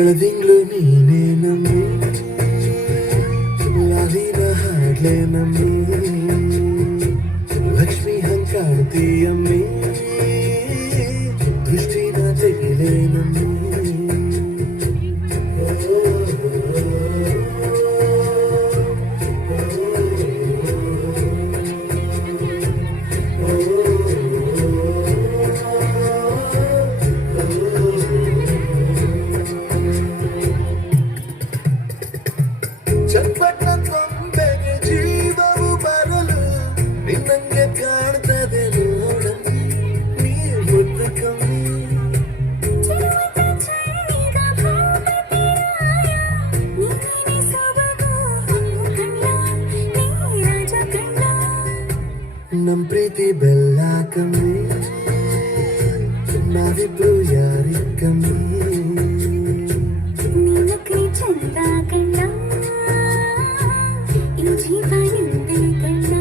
ಬೆಳದಿಂಗ್ಳು ನೀನೇ ನಮ್ಮಿ ಲಾಲಿನ ಹಾಡ್ಲೆ ನಮ್ಮಿ ಲಕ್ಷ್ಮಿ ಹಂಗ್ ಕಾಣ್ತೀಯಮ್ಮಿ ದೃಷ್ಟಿನ ತೆಗಿಲೆ ನಮ್ಮಿ ಚಪ್ಪಟ್ಟ ಕೊಂಬೆಗೆ ಜೀವವು ಬರಲು ನಿನ್ನಂಗೆ ಕಾಣ್ತದೆ ನೋಡಮ್ಮಿ ನೀ ಮುದ್ದು ಕಮ್ಮಿ ನಮ್ ಪ್ರೀತಿ ಬೆಲ್ಲ ಕಮ್ಮಿ ನಾವಿಬ್ರು ಯಾರಿ ಕಮ್ಮಿ ಚಂದ ಕಣ್ಣ ಈ ಜೀವ ನಿಂದೆ ಕಣ್ಣ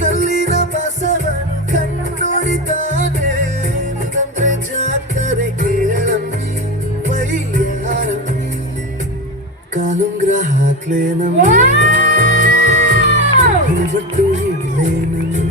ಕಲ್ಲಿನ ಬಸವನು ಕಣ್ಣೊಡಿತಾನೆ ನಿನ್ನಂದ್ರೆ ಜಾತ್ರೆ ಕೇಳಮ್ಮಿ ವೈಯಾರಮ್ಮಿ ಕಾಲುಂಗ್ರ ಹಾಕ್ಲೇ ನಮ್ಮಿ ಹಿಲ್ಬಟ್ಟು ಇಡ್ಲೇ ನಮ್ಮಿ